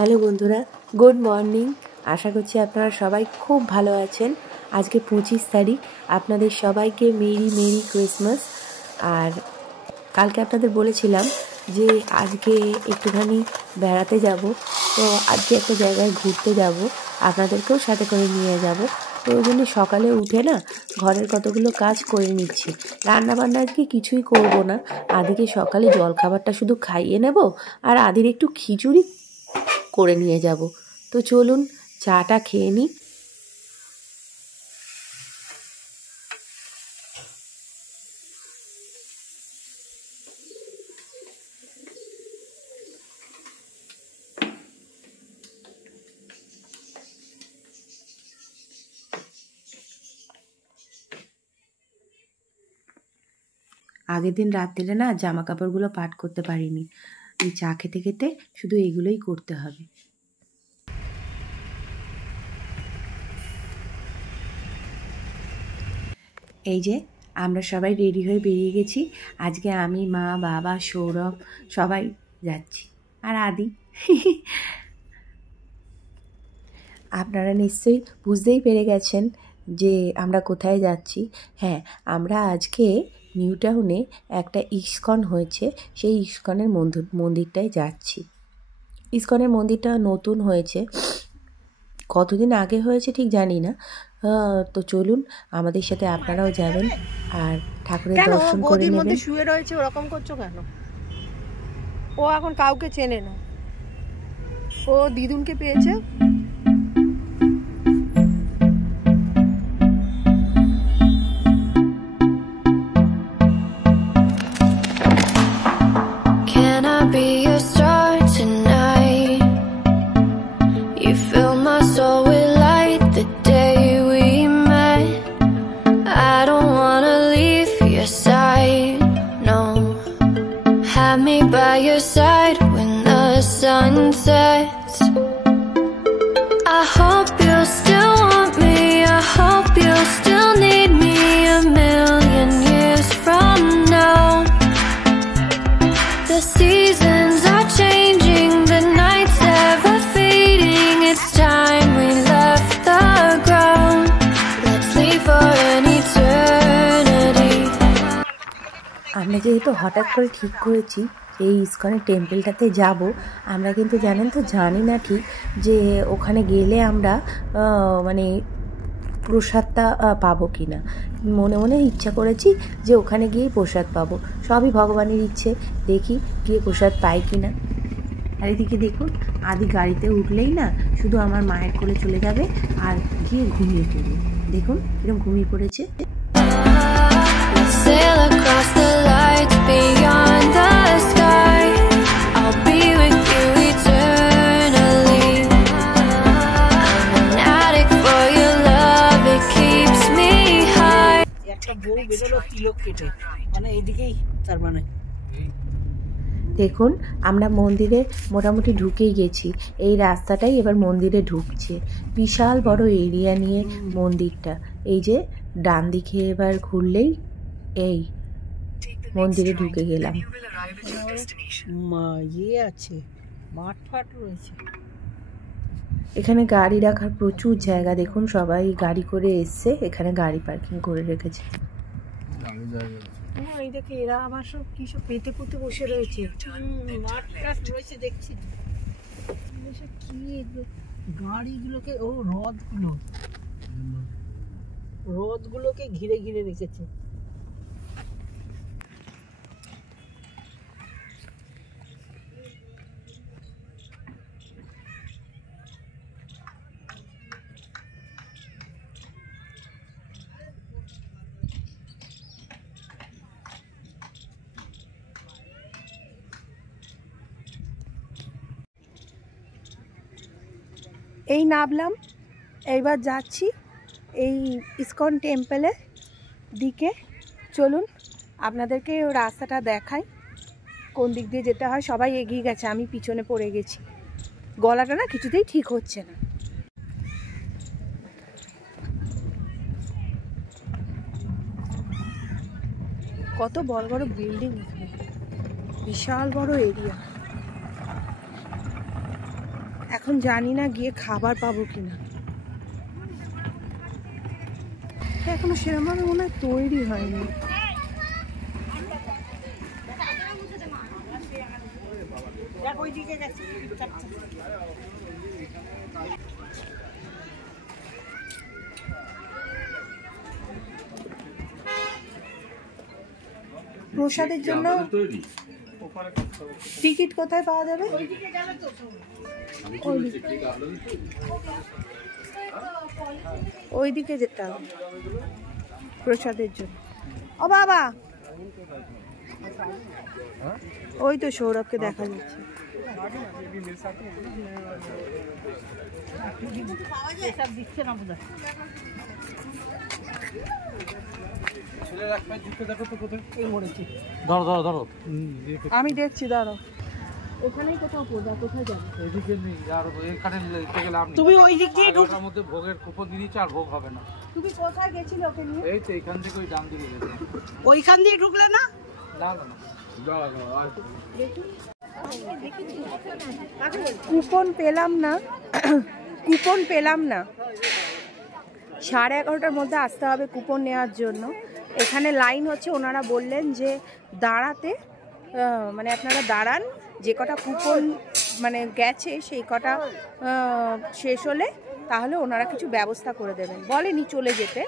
Hello বন্ধুরা, good morning. আশা করছি আপনারা সবাই খুব ভালো আছেন। আজকে 25 তারিখ। আপনাদের সবাইকে মেরি ক্রিসমাস। আর কালকে আপনাদের বলেছিলাম যে আজকে একটুখানি বেড়াতে যাব, তো আজকে একটা জায়গায় ঘুরতে যাব, আপনাদেরকেও সাথে করে নিয়ে যাব। তো ওই জন্য সকালে উঠে না ঘরের কতগুলো কাজ করে নিচ্ছি। রান্নাবান্না আজকে কিছুই করব না, আদিকে সকালে জলখাবারটা শুধু খাইয়ে নেব আর আদির একটু খিচুড়ি করে নিয়ে যাব। তো চলুন চাটা খেয়ে নিই। আগের দিন রাত্রে না জামা কাপড়গুলো পাট করতে পারিনি, এই চা খেতে খেতে শুধু এগুলোই করতে হবে। এই যে আমরা সবাই রেডি হয়ে বেরিয়ে গেছি। আজকে আমি, মা, বাবা, সৌরভ সবাই যাচ্ছি, আর আদি। আপনারা নিশ্চয়ই বুঝতেই পেরে গেছেন যে আমরা কোথায় যাচ্ছি। হ্যাঁ, আমরা আজকে নিউ টাউনে একটা ইস্কন হয়েছে, সেই ইস্কনের মন্দিরটায় যাচ্ছি। ইস্কনের মন্দিরটা নতুন হয়েছে, কতদিন আগে হয়েছে ঠিক জানি না। তো চলুন আমাদের সাথে আপনারাও যাবেন আর ঠাকুরের দর্শন করে নেবেন। মধ্যে শুয়ে রয়েছে, ওরকম করছো কেন? ও এখন কাউকে চেনে না, ও দিদুনকে পেয়েছে। By your side when the sun sets, I hope you'll still want me, I hope you'll still need me a million years from now. The seasons are changing, the nights ever fading, it's time we left the ground, let's leave for an eternity. আমরা যেহেতু হঠাৎ করে ঠিক করেছি এই ইস্কনের টেম্পলটাতে যাব, আমরা কিন্তু জানেন তো জানি না ঠিক যে ওখানে গেলে আমরা মানে প্রসাদটা পাবো কি না। মনে মনে ইচ্ছা করেছি যে ওখানে গিয়েই প্রসাদ পাবো, সবই ভগবানের ইচ্ছে, দেখি গিয়ে প্রসাদ পাই কি না। আর এদিকে দেখুন আদি গাড়িতে উঠলেই না শুধু আমার মায়ের কোলে চলে যাবে আর গিয়ে ঘুমিয়ে পড়বে। দেখুন কিরকম ঘুমিয়ে পড়েছে। Sail across the lights beyond the sky, I'll be with you eternally. I'm an addict for your love, it keeps me high. একটা বউ বেরোলো তিলক কেটে, মানে এদিকেই, তার মানে দেখুন আমরা মন্দিরে মোটামুটি ঢুকেই গেছি, এই রাস্তাটাই এবার মন্দিরে ঢুকছে। বিশাল বড় এরিয়া নিয়ে মন্দিরটা। এই যে ডান দিকে এবার ঘুরলেই এই মন্দিরে ঢুকে গেলাম। ইয়ে আছে, মাঠ ফাট রয়েছে এখানে গাড়ি রাখার প্রচুর জায়গা। দেখুন সবাই গাড়ি করে এসছে, এখানে গাড়ি পার্কিং করে রেখেছে। এই দেখে এরা আবার সব কি সব পেতে পুঁতে বসে রয়েছে, মাঠ টাট রয়েছে দেখছি। কি গাড়িগুলোকে, ও রথগুলোকে ঘিরে ঘিরে রেখেছে। এই নামলাম, এইবার যাচ্ছি এই ইস্কন টেম্পলের দিকে। চলুন আপনাদেরকে রাস্তাটা দেখাই, কোন দিক দিয়ে যেতে হয়। সবাই এগিয়ে গেছে, আমি পিছনে পড়ে গেছি, গলাটা না কিছুতেই ঠিক হচ্ছে না। কত বড় বড় বিল্ডিং, বিশাল বড় এরিয়া। এখন জানি না গিয়ে খাবার পাবো কিনা। এখনো সেরকমভাবে মনে হয় তৈরি হয়নি। প্রসাদের জন্য টিকিট কোথায় পাওয়া যাবে? ওইদিকে যেতে হবে প্রসাদের জন্য। ও বাবা, ওই তো সৌরভকে দেখা যাচ্ছে। আমি দেখছি, দাঁড়াও। এখানেই কোথাও পড়বা, কোথায় যাবে? এদিকে নেই, আর এখানে নিতে গেলে আপনি তুমি ওই দিক দিয়ে ঢোকার মধ্যে ভোগের কুপন দিয়ে দিচ্ছ, আর ভোগ হবে না। তুমি কোথায় গেছিলে ওকে নিয়ে? এই তো এখান থেকে ওই ডান দিকে গেছে। ওইখান দিয়ে ঢুকলে না? না না, কুপন পেলাম না, কুপন পেলাম না। 11:30টার মধ্যে আসতে হবে কুপন নেওয়ার জন্য। এখানে লাইন হচ্ছে, ওনারা বললেন যে দাঁড়াতে, মানে আপনারা দাঁড়ান, যে কটা কুপন মানে গেছে সেই কটা শেষ হলে তাহলে ওনারা কিছু ব্যবস্থা করে দেবেন। বলেনি চলে যেতে,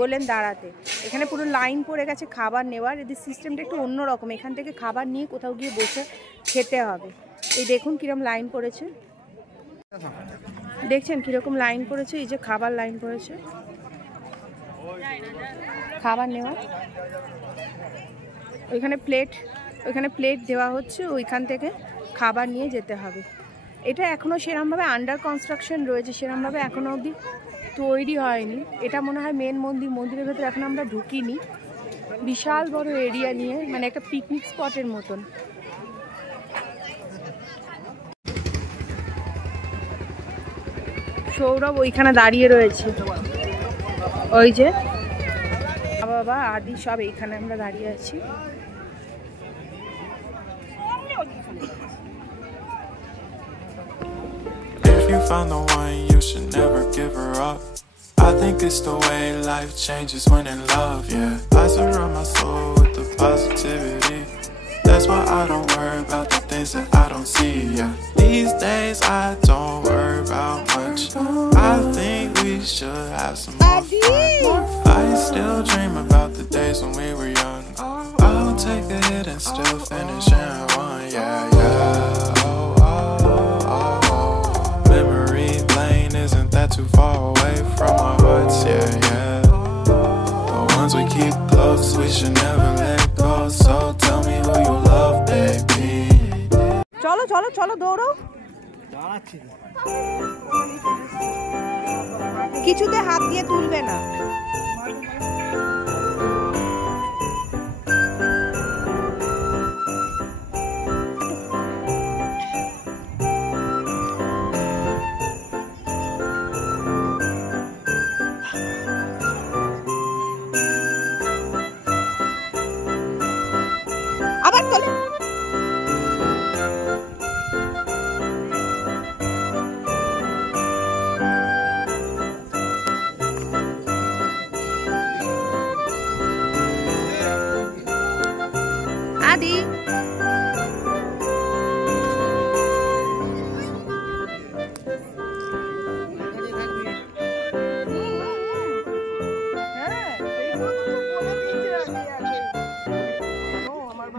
বললেন দাঁড়াতে। এখানে পুরো লাইন পড়ে গেছে খাবার নেওয়ার। এদের সিস্টেমটা একটু অন্যরকম, এখান থেকে খাবার নিয়ে কোথাও গিয়ে বসে খেতে হবে। এই দেখুন কিরকম লাইন পড়েছে, দেখছেন কিরকম লাইন পড়েছে? এই যে খাবার লাইন পড়েছে, খাবার নেওয়ার। ওইখানে প্লেট দেওয়া হচ্ছে, ওইখান থেকে খাবার নিয়ে যেতে হবে। এটা এখনও সেরকমভাবে আন্ডার কনস্ট্রাকশন রয়েছে, সেরকমভাবে এখনও অবধি তৈরি হয়নি। এটা মনে হয় মেন মন্দির, মন্দিরের ভেতরে এখন আমরা ঢুকিনি। বিশাল বড় এরিয়া নিয়ে, মানে একটা পিকনিক স্পটের মতন। সৌরভ ওইখানে দাঁড়িয়ে রয়েছে, ওই যে বাবা আদি সব এইখানে আমরা দাঁড়িয়ে আছি। If you found the one, you should never give her up. I think it's the way life changes when in love, yeah. I surround my soul with the positivity. That's why I don't worry about the things that I don't see, yeah. These days I don't worry about much. I think we should have some more fun. I still dream about the days when we were young. I'll take a hit and still finish in one, yeah, yeah. Oh, oh, oh, oh. Memory lane isn't that too far away from our hearts, yeah, yeah. The ones we keep close, we should never let go. So tell me who you love, baby. চলো চলো চলো, দৌড়ো। কিছুতে হাত দিয়ে তুলবে না। আবার তোলে। আদি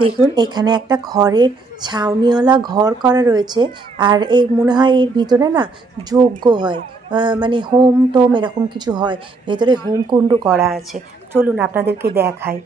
দেখুন এখানে একটা খড়ের ছাউনিওয়ালা ঘর করা রয়েছে, আর এই মনে হয় এর ভিতরে না যজ্ঞ হয়, মানে হোম টোম এরকম কিছু হয়। ভেতরে হোমকুণ্ড করা আছে, চলুন আপনাদেরকে দেখাই।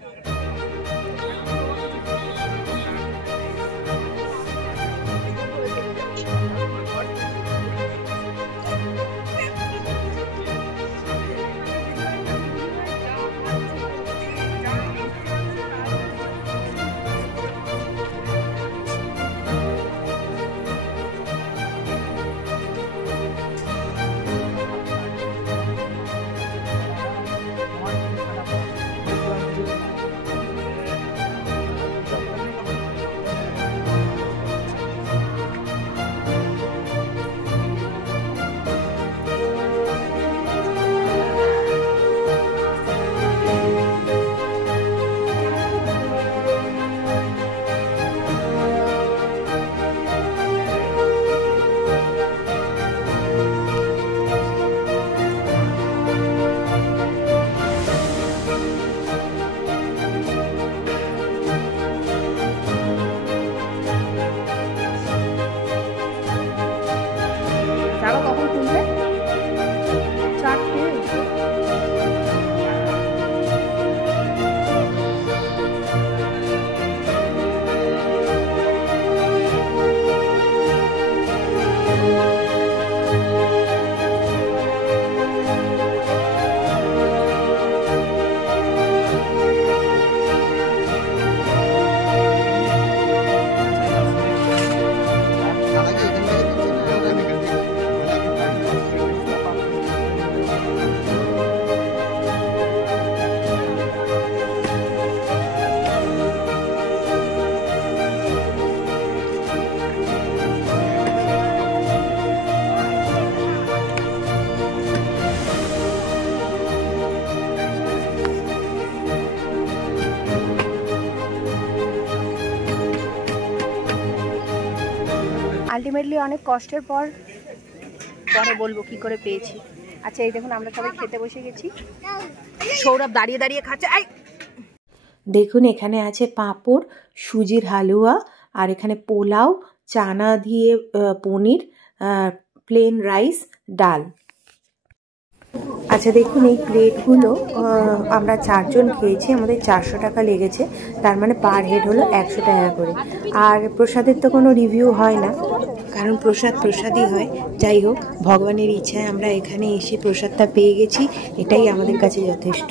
আলটিমেটলি অনেক কষ্টের পর পরে বলবো কি করে পেয়েছি। আচ্ছা এই দেখুন আমরা সবাই খেতে বসে গেছি। সৌরভ দাঁড়িয়ে দাঁড়িয়ে খাচ্ছে। দেখুন এখানে আছে পাঁপড়, সুজির হালুয়া, আর এখানে পোলাও, চানা দিয়ে পনির, প্লেন রাইস, ডাল। আচ্ছা দেখুন এই প্লেটগুলো আমরা 4 জন খেয়েছি, আমাদের 400 টাকা লেগেছে, তার মানে পার হেড হলো 100 টাকা করে। আর প্রসাদের তো কোনো রিভিউ হয় না, কারণ প্রসাদই হয়। যাই হোক, ভগবানের ইচ্ছায় আমরা এখানে এসে প্রসাদটা পেয়ে গেছি, এটাই আমাদের কাছে যথেষ্ট।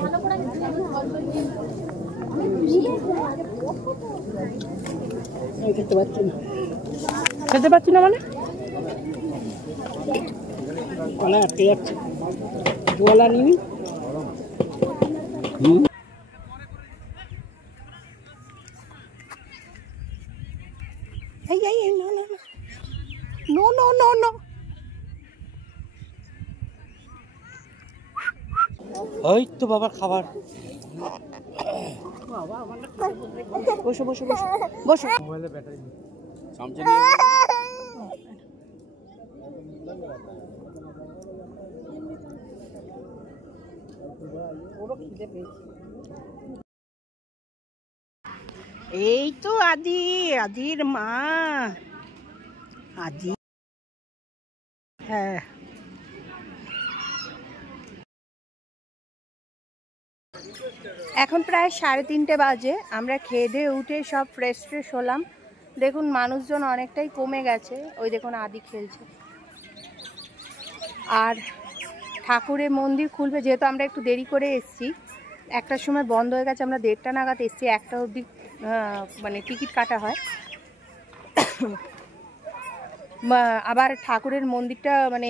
খেতে পারছি না মানে গলা আটকে যাচ্ছে, গলা নিবি। ওই তো বাবার খাবার। বসো বসো বসো বসো। মোবাইলে ব্যাটারি এই তো আদির মা আদি। হ্যাঁ এখন প্রায় 3:30 বাজে। আমরা খেয়ে দিয়ে উঠে সব ফ্রেশ হলাম। দেখুন মানুষজন অনেকটাই কমে গেছে। ওই দেখুন আদি খেলছে। আর ঠাকুরের মন্দির খুলবে, যেহেতু আমরা একটু দেরি করে এসেছি, 1টার সময় বন্ধ হয়ে গেছে, আমরা 1:30 নাগাদ এসেছি। 1টা অবধি মানে টিকিট কাটা হয়। আবার ঠাকুরের মন্দিরটা মানে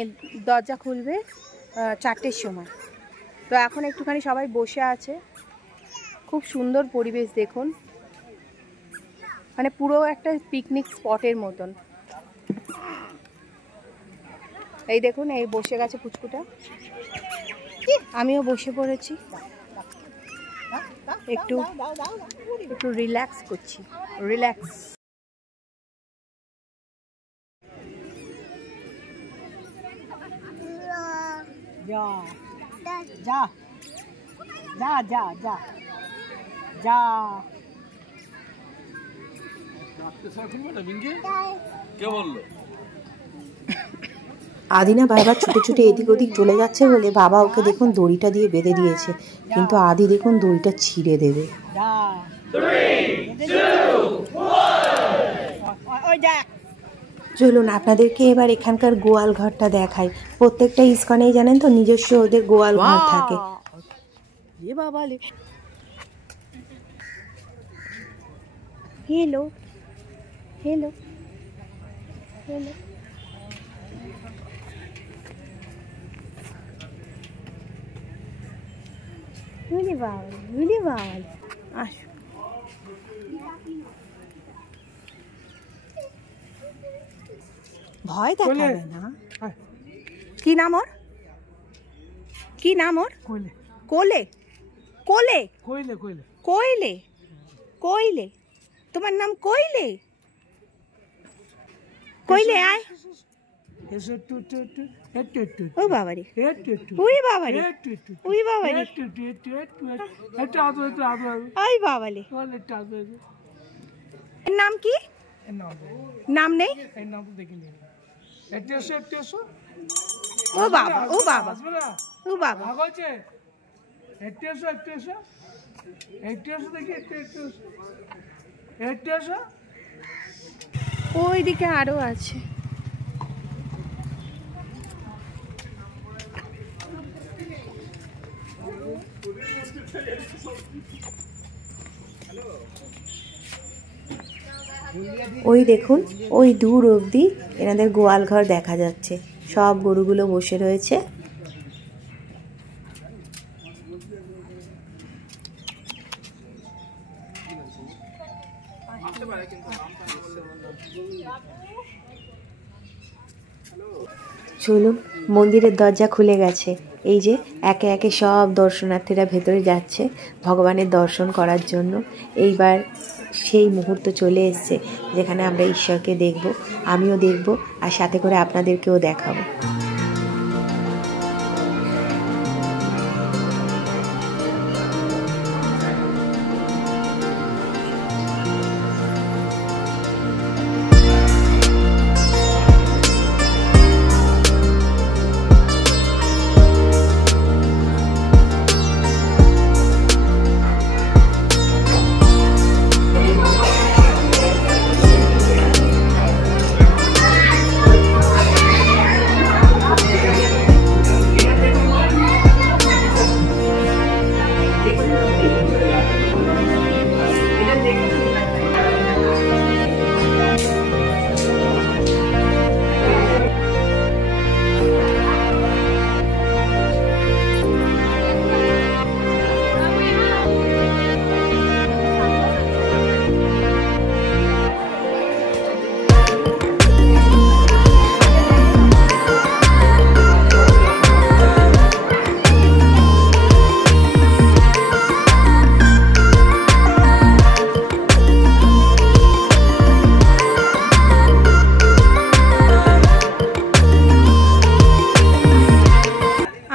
দরজা খুলবে 4টের সময়। তো এখন একটুখানি সবাই বসে আছে। খুব সুন্দর পরিবেশ দেখুন, মানে পুরো একটা পিকনিক স্পটের মতন। এই দেখুন এই বসে গেছে পুচকুটা, আমিও বসে পড়েছি, একটু রিল্যাক্স করছি। রিল্যাক্স। যা যা যা যা যা। আদিনা বারবার ছুটে ছুটে এদিক ওদিক চলে যাচ্ছে বলে বাবা ওকে দেখুন দড়িটা দিয়ে বেঁধে দিয়েছে, কিন্তু আদি দেখুন দড়িটা ছিঁড়ে দেবে। চলুন আপনাদেরকে এবার এখানকার গোয়াল ঘরটা দেখাই। প্রত্যেকটা ইস্কনেই জানেন তো নিজস্ব ওদের গোয়াল ঘর থাকে। Hello hello hello. বুঝলি বাবা আসো। ভয় দেখাবে না। কি নাম ওর? কি নাম ওর? কোলে কোলে কোলে কোইলে কোইলে কোইলে কোইলে। তোমার নাম কোইলে? কোইলে আয়। ও বাবারে, ওই বাবারে, ওই বাবারে, ওই বাবালে। এর নাম কি? নাম নেই? ও বাবা, ও বাবা, ও বাবা। ওইদিকে আরো আছে। ওই দেখুন ওই দূর অবধি এনাদের গোয়াল ঘর দেখা যাচ্ছে, সব গরুগুলো বসে রয়েছে। চলুন, মন্দিরের দরজা খুলে গেছে। এই যে একে একে সব দর্শনার্থীরা ভেতরে যাচ্ছে ভগবানের দর্শন করার জন্য। এইবার সেই মুহূর্ত চলে এসছে যেখানে আমরা ঈশ্বরকে দেখব, আমিও দেখব, আর সাথে করে আপনাদেরকেও দেখাবো।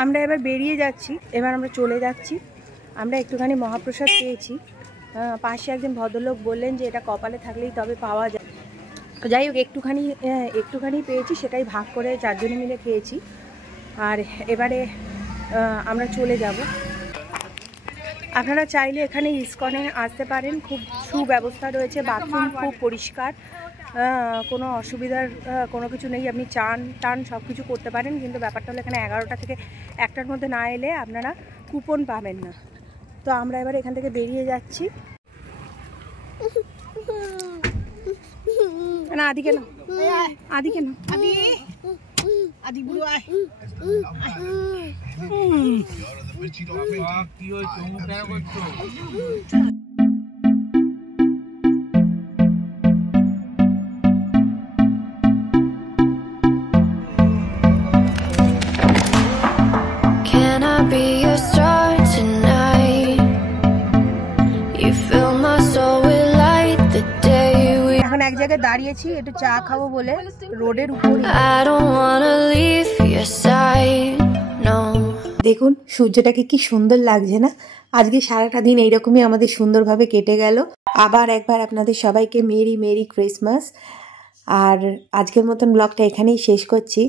আমরা এবার বেরিয়ে যাচ্ছি, এবার আমরা চলে যাচ্ছি। আমরা একটুখানি মহাপ্রসাদ পেয়েছি। পাশে একজন ভদ্রলোক বললেন যে এটা কপালে থাকলেই তবে পাওয়া যায়। যাই হোক, একটুখানি পেয়েছি, সেটাই ভাগ করে 4 জনে মিলে খেয়েছি। আর এবারে আমরা চলে যাব। আপনারা চাইলে এখানে ইসকনে আসতে পারেন, খুব সুব্যবস্থা রয়েছে, বাথরুম খুব পরিষ্কার, কোনো অসুবিধার কোনো কিছু নেই। আপনি চান সব কিছু করতে পারেন, কিন্তু ব্যাপারটা হলো এখানে 11টা থেকে 1টার মধ্যে না এলে আপনারা কুপন পাবেন না। তো আমরা এবার এখান থেকে বেরিয়ে যাচ্ছি। না আদি কেন আদি বুড়ো আয়। কি হয়েছে? এক জায়গায় দাঁড়িয়েছি, একটু চা খাবো বলে, রোডের উপরে। দেখুন সূর্যটাকে কি সুন্দর লাগছে না? আজকে সারাটা দিন এইরকমই আমাদের সুন্দরভাবে কেটে গেল। আবার একবার আপনাদের সবাইকে মেরি ক্রিসমাস। আর আজকের মতন ব্লগটা এখানেই শেষ করছি।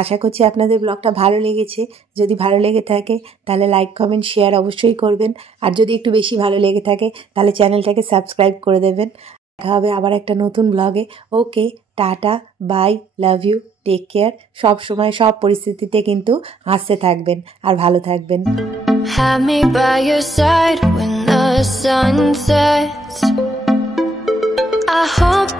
আশা করছি আপনাদের ব্লগটা ভালো লেগেছে। যদি ভালো লেগে থাকে তাহলে লাইক, কমেন্ট, শেয়ার অবশ্যই করবেন। আর যদি একটু বেশি ভালো লেগে থাকে তাহলে চ্যানেলটাকে সাবস্ক্রাইব করে দেবেন। দেখা হবে আবার একটা নতুন ব্লগে। Okay, tata, bye, love you, take care. সব সময় সব পরিস্থিতিতে কিন্তু হাসতে থাকবেন আর ভালো থাকবেন। Have me by your side when the sun sets. I hope